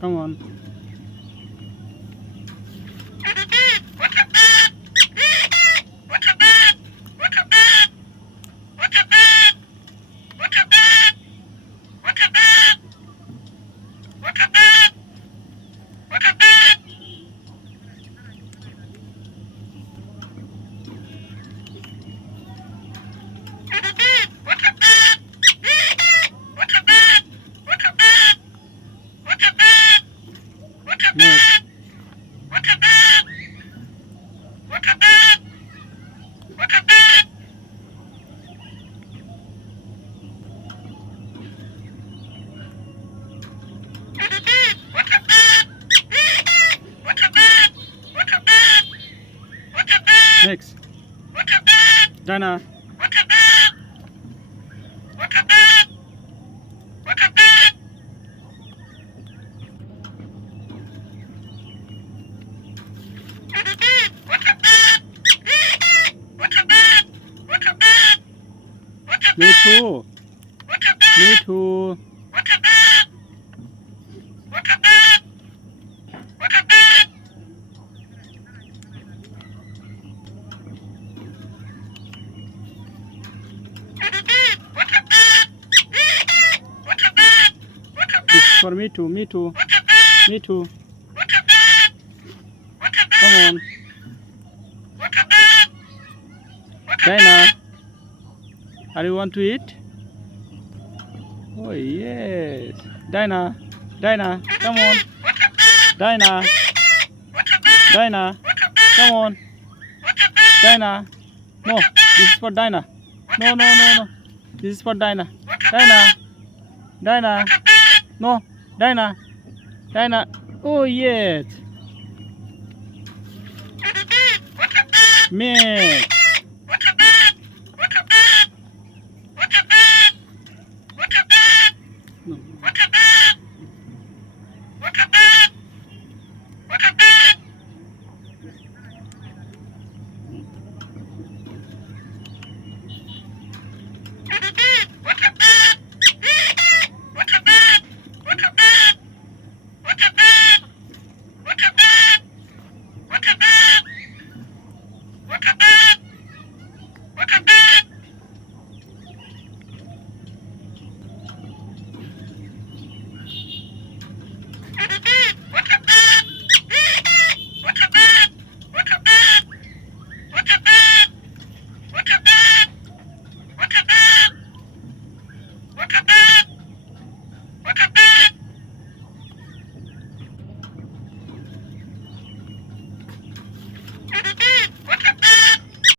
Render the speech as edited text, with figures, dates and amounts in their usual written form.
Come on. Next. Next. Dana. Me too. Me too. This is for me too. Me too. Me too. Come on. Dana, are you want to eat? Oh yes. Dana, Dana, come on. Dana, Dana, come on. Dana, no, this is for Dana. No, no, no, no. This is for Dana. Dana, Dana, no, Dana, Dana. Oh yes. Mix. No.